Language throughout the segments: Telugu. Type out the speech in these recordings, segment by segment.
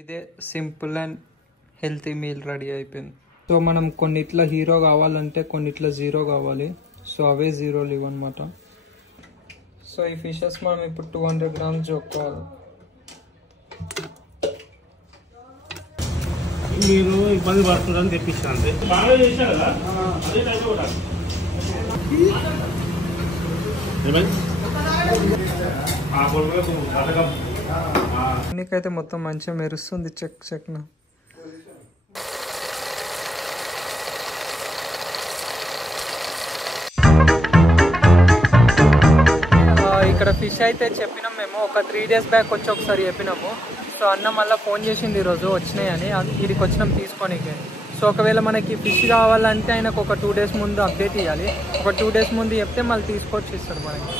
ఇదే simple and healthy meal ready అయిపోయింది. సో మనం కొన్నిట్లా హీరో కావాలంటే కొన్నిట్లా జీరో కావాలి. సో అవే జీరోలు ఇవన్నమాట. సో ఈ ఫిషెస్ మనం ఇప్పుడు 200 grams జోక్కోవాలి. మీరు ఇబ్బంది పడుతుందని తెప్పిస్తాను. నీకైతే మొత్తం మంచిగా మెరుస్తుంది. చెక్ చెక్న ఇక్కడ ఫిష్ అయితే చెప్పినాం మేము. ఒక 3 days బ్యాక్ వచ్చి ఒకసారి చెప్పినాము. సో అన్న మళ్ళీ ఫోన్ చేసింది ఈరోజు వచ్చినాయని. ఇదికి వచ్చినాం తీసుకోనికి. సో ఒకవేళ మనకి ఫిష్ కావాలంటే ఆయనకు ఒక 2 days ముందు అప్డేట్ ఇవ్వాలి. ఒక 2 days ముందు చెప్తే మళ్ళీ తీసుకొచ్చి ఇస్తారు మనకి.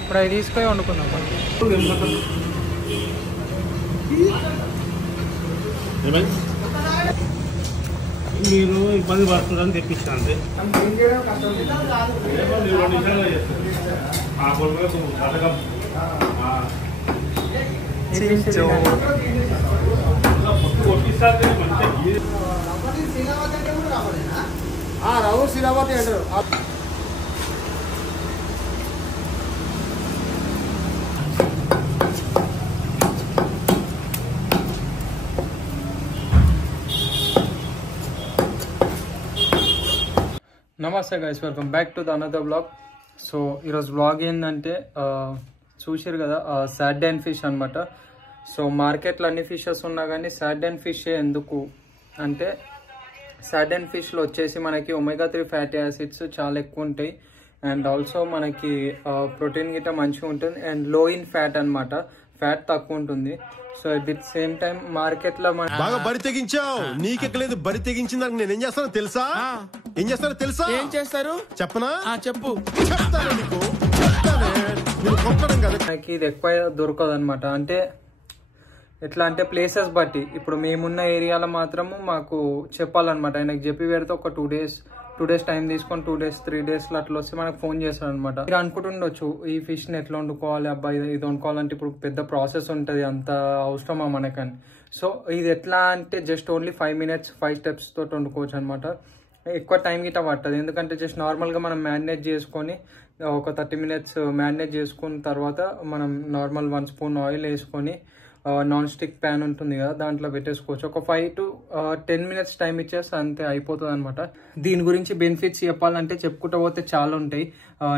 ఇప్పుడు అవి తీసుకొని వండుకుందాం. మీరు ఇబ్బంది పడుతుందని తెప్పిస్తాను. రావు శిలావతి అంటారు. నమస్తే guys, welcome back to the another blog. So ఈరోజు బ్లాగ్ ఏంటంటే చూసారు కదా, సాడ్ అండ్ ఫిష్ అనమాట. సో మార్కెట్లో అన్ని ఫిషెస్ ఉన్నా కానీ సాడ్ అండ్ ఫిష్ ఎందుకు అంటే, సాడ్ అండ్ ఫిష్లో వచ్చేసి మనకి ఒమేగా 3 ఫ్యాటీ యాసిడ్స్ చాలా ఎక్కువ ఉంటాయి. అండ్ ఆల్సో మనకి ప్రోటీన్ గిట్ట మంచిగా ఉంటుంది. అండ్ లో ఇన్ ఫ్యాట్ అనమాట, ఫ్యాట్ తక్కువ ఉంటుంది. So at the same time market లో బాగా బరి తెగించావు. నీకెక్కలేదు, బరి తెగించింది. నేను ఏం చేస్తానో తెలుసా? ఏం చేస్తారో తెలుసా? ఏం చేస్తారు చెప్పనా? చెప్పు. మనకి ఇది ఎక్కువ దొరకదు అనమాట. అంటే ఎట్లా అంటే ప్లేసెస్ బట్టి, ఇప్పుడు మేమున్న ఏరియాలో మాత్రము మాకు చెప్పాలన్నమాట. ఆయనకు చెప్పి పెడితే ఒక 2 days టైం తీసుకొని 2 days 3 days అట్లా వస్తే మనకు ఫోన్ చేస్తాడు అనమాట. మీరు అనుకుంటుండొచ్చు ఈ ఫిష్ ని ఎట్లా వండుకోవాలి, అబ్బాయి ఇది వండుకోవాలంటే ఇప్పుడు పెద్ద ప్రాసెస్ ఉంటుంది, అంత అవసరమా మనకని. సో ఇది ఎట్లా అంటే జస్ట్ ఓన్లీ 5 minutes 5 steps తోటి వండుకోవచ్చు అనమాట. ఎక్కువ టైం గిట్ట పట్టదు. ఎందుకంటే జస్ట్ నార్మల్గా మనం మ్యారినేట్ చేసుకొని ఒక 30 minutes మ్యారినేట్ చేసుకున్న తర్వాత మనం నార్మల్ 1 spoon ఆయిల్ వేసుకొని నాన్ స్టిక్ ప్యాన్ ఉంటుంది కదా, దాంట్లో పెట్టేసుకోవచ్చు. ఒక 5 to 10 minutes టైం ఇచ్చేస్తే అంతే అయిపోతుంది అనమాట. దీని గురించి బెనిఫిట్స్ చెప్పాలంటే చెప్పుకుంటూ పోతే చాలా ఉంటాయి.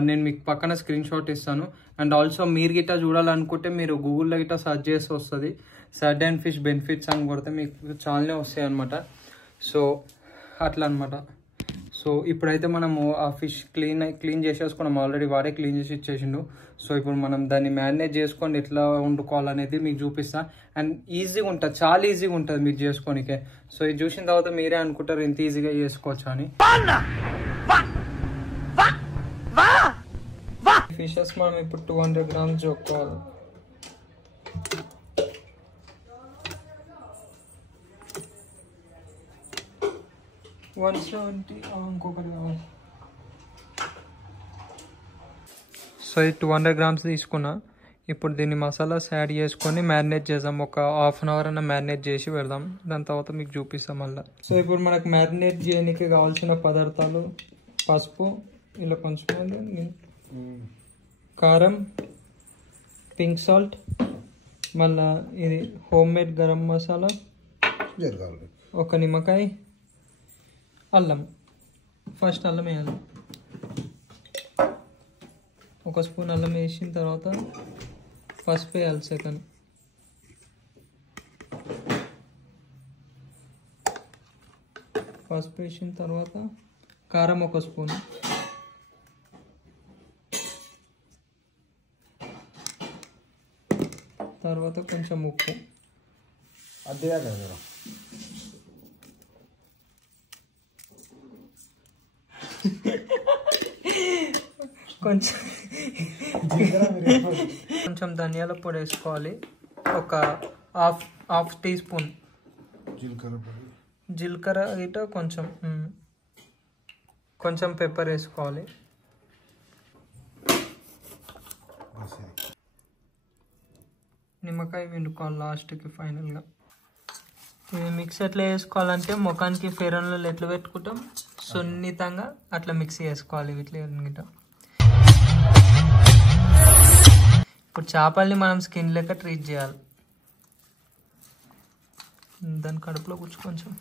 నేను మీకు పక్కన స్క్రీన్ షాట్ ఇస్తాను. అండ్ ఆల్సో మీరు గిట్ట చూడాలనుకుంటే మీరు గూగుల్లో గిట్ట సర్చ్ చేసి వస్తుంది. సాడ్ అండ్ ఫిష్ బెనిఫిట్స్ అని కొడితే మీకు చాలానే వస్తాయి అనమాట. సో అట్లా అనమాట. సో ఇప్పుడైతే మనము ఆ ఫిష్ క్లీన్ చేసేసుకున్నాం. ఆల్రెడీ వాడే క్లీన్ చేసి ఇచ్చేసిండు. సో ఇప్పుడు మనం దాన్ని మ్యారినేట్ చేసుకొని ఎట్లా వండుకోవాలనేది మీకు చూపిస్తా. అండ్ ఈజీగా ఉంటుంది, చాలా ఈజీగా ఉంటుంది మీరు చేసుకోనికే. సో ఇది చూసిన తర్వాత మీరే అనుకుంటారు ఇంత ఈజీగా చేసుకోవచ్చు అని. ఫిషెస్ మనం ఇప్పుడు 200 grams జోక్కోవాలి. ఇంకొకటి కావాలి. సో ఇది 200 grams తీసుకున్నా. ఇప్పుడు దీన్ని మసాలాస్ యాడ్ చేసుకొని మ్యారినేట్ చేద్దాం. ఒక 1/2 hour అన్న మ్యారినేట్ చేసి పెడదాం. దాని తర్వాత మీకు చూపిస్తాం మళ్ళీ. సో ఇప్పుడు మనకు మ్యారినేట్ చేయడానికి కావాల్సిన పదార్థాలు: పసుపు, ఇలా కొంచెం కారం, పింక్ సాల్ట్, మళ్ళా ఇది హోమ్ మేడ్ గరం మసాలా, ఒక నిమ్మకాయ, అల్లం. ఫస్ట్ అల్లం వేయాలి. 1 spoon అల్లం వేసిన తర్వాత పసుపు వేయాలి. సెకండ్ పసుపు వేసిన తర్వాత కారం 1 spoon, తర్వాత కొంచెం ఉప్పు. కొంచెం ధనియాల పొడి వేసుకోవాలి. ఒక హాఫ్ టీ స్పూన్ జీలకర్ర గిట్ట, కొంచెం పెప్పర్ వేసుకోవాలి. నిమ్మకాయ పిండుకోవాలి లాస్ట్కి ఫైనల్గా. ఇవి మిక్స్ ఎట్లా చేసుకోవాలంటే ముఖానికి ఫెయిర్ అండ్ లవ్లీ ఎట్లా పెట్టుకుంటాం సున్నితంగా అట్లా మిక్స్ చేసుకోవాలి ఇట్లా గిట్ట. ఇప్పుడు చేపల్ని మనం స్కిన్ లెక్క ట్రీట్ చేయాలి. దాని కడుపులో కూర్చు కొంచెం.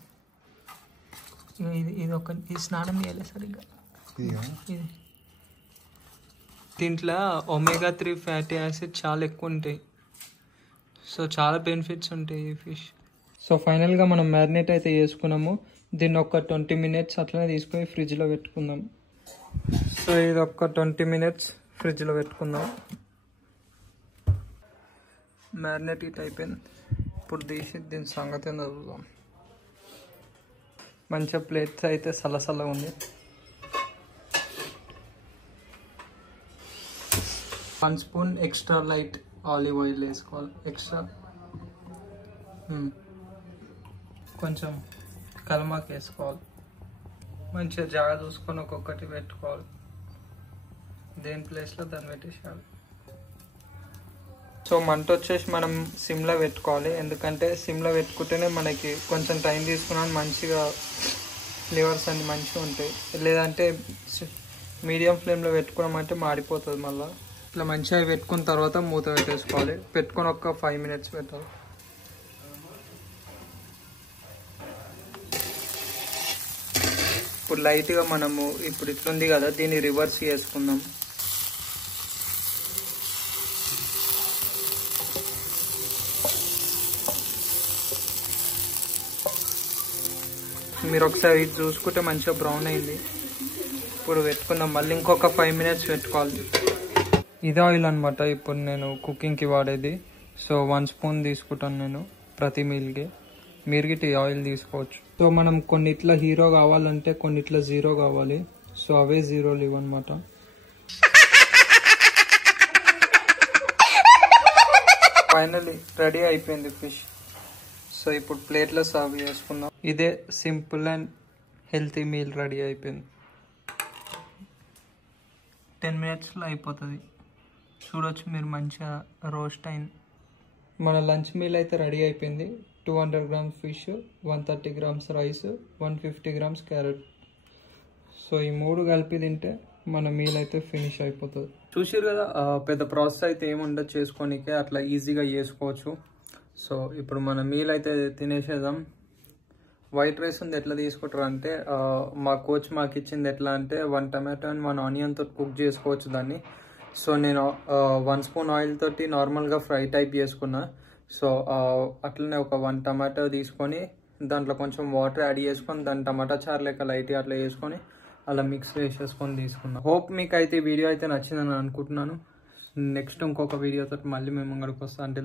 ఇది స్నానం చేయాలి సరిగ్గా. ఇది దీంట్లో ఒమేగా 3 ఫ్యాటీ యాసిడ్ చాలా ఎక్కువ ఉంటాయి. సో చాలా బెనిఫిట్స్ ఉంటాయి ఈ ఫిష్. సో ఫైనల్గా మనం మ్యారినేట్ అయితే చేసుకున్నాము. దీన్ని ఒక 20 మినిట్స్ అట్లనే తీసుకొని ఫ్రిడ్జ్లో పెట్టుకుందాం. సో ఇది ఒక 20 మినిట్స్ ఫ్రిడ్జ్లో పెట్టుకుందాం. మ్యారినేట్ ఇట్ అయిపోయింది. ఇప్పుడు తీసి దీని సంగతి ఏందో చూద్దాం. మంచిగా ప్లేట్స్ అయితే సలసలగా ఉంది. 1 spoon extra light olive oil వేసుకోవాలి. ఎక్స్ట్రా కొంచెం కల్మాక్ వేసుకోవాలి. మంచిగా జాగా చూసుకొని ఒక్కొక్కటి పెట్టుకోవాలి. దేని ప్లేస్లో దాన్ని పెట్టేసేయాలి. సో మంట వచ్చేసి మనం సిమ్లో పెట్టుకోవాలి. ఎందుకంటే సిమ్లో పెట్టుకుంటేనే మనకి కొంచెం టైం తీసుకున్నాను మంచిగా ఫ్లేవర్స్ అన్ని మంచిగా ఉంటాయి. లేదంటే మీడియం ఫ్లేమ్లో పెట్టుకున్నామంటే మాడిపోతుంది. మళ్ళీ ఇట్లా మంచిగా పెట్టుకున్న తర్వాత మూత పెట్టేసుకోవాలి. పెట్టుకొని ఒక 5 మినిట్స్ పెట్టాలి. ఇప్పుడు లైట్గా మనము ఇప్పుడు ఇట్లుంది కదా దీన్ని రివర్స్ చేసుకుందాం. మీరు ఒకసారి ఇది చూసుకుంటే మంచిగా బ్రౌన్ అయింది. ఇప్పుడు పెట్టుకుందాం. మళ్ళీ ఇంకొక 5 మినిట్స్ పెట్టుకోవాలి. ఇది ఆయిల్ అనమాట ఇప్పుడు నేను కుకింగ్కి వాడేది. సో 1 స్పూన్ తీసుకుంటాను నేను ప్రతి మీల్కి. మీరు గిట్ట ఈ ఆయిల్ తీసుకోవచ్చు. సో మనం కొన్నిట్లా హీరో కావాలంటే కొన్నిట్లా జీరో కావాలి. సో అవే జీరోలు ఇవన్నమాట. ఫైనల్లీ రెడీ అయిపోయింది ఫిష్. సో ఇప్పుడు ప్లేట్లో సర్వ్ చేసుకుందాం. ఇదే simple and healthy meal ready అయిపోయింది. 10 మినిట్స్లో అయిపోతుంది. చూడొచ్చు మీరు మంచిగా రోస్ట్ అయింది. మన లంచ్ మీల్ అయితే రెడీ అయిపోయింది. 200 grams fish, 130 grams rice, 150 grams carrot. So ఈ 3 కలిపి తింటే మన మీల్ అయితే ఫినిష్ అయిపోతుంది. చూసారు కదా, పెద్ద ప్రాసెస్ అయితే ఏముండదు చేసుకోనికే, అట్లా ఈజీగా చేసుకోవచ్చు. సో ఇప్పుడు మన మీల్ అయితే తినేసేద్దాం. వైట్ రైస్ ఉంది ఎట్లా తీసుకుంటారు అంటే మా కోచ్ మాకు ఇచ్చింది ఎట్లా అంటే 1 టమాటో అండ్ 1 ఆనియన్ తోటి కుక్ చేసుకోవచ్చు దాన్ని. సో నేను 1 స్పూన్ ఆయిల్ తోటి నార్మల్గా ఫ్రై టైప్ చేసుకున్నా. సో అట్లనే ఒక 1 టమాటో తీసుకొని దాంట్లో కొంచెం వాటర్ యాడ్ చేసుకొని దాని టమాటా చారు లెక్క లైట్గా అట్లా వేసుకొని అలా మిక్స్ చేసేసుకొని తీసుకున్నాం. హోప్ మీకు అయితే ఈ వీడియో అయితే నచ్చిందని అనుకుంటున్నాను. నెక్స్ట్ ఇంకొక వీడియోతో మళ్ళీ మేము ముంగడికి వస్తాం. అంటే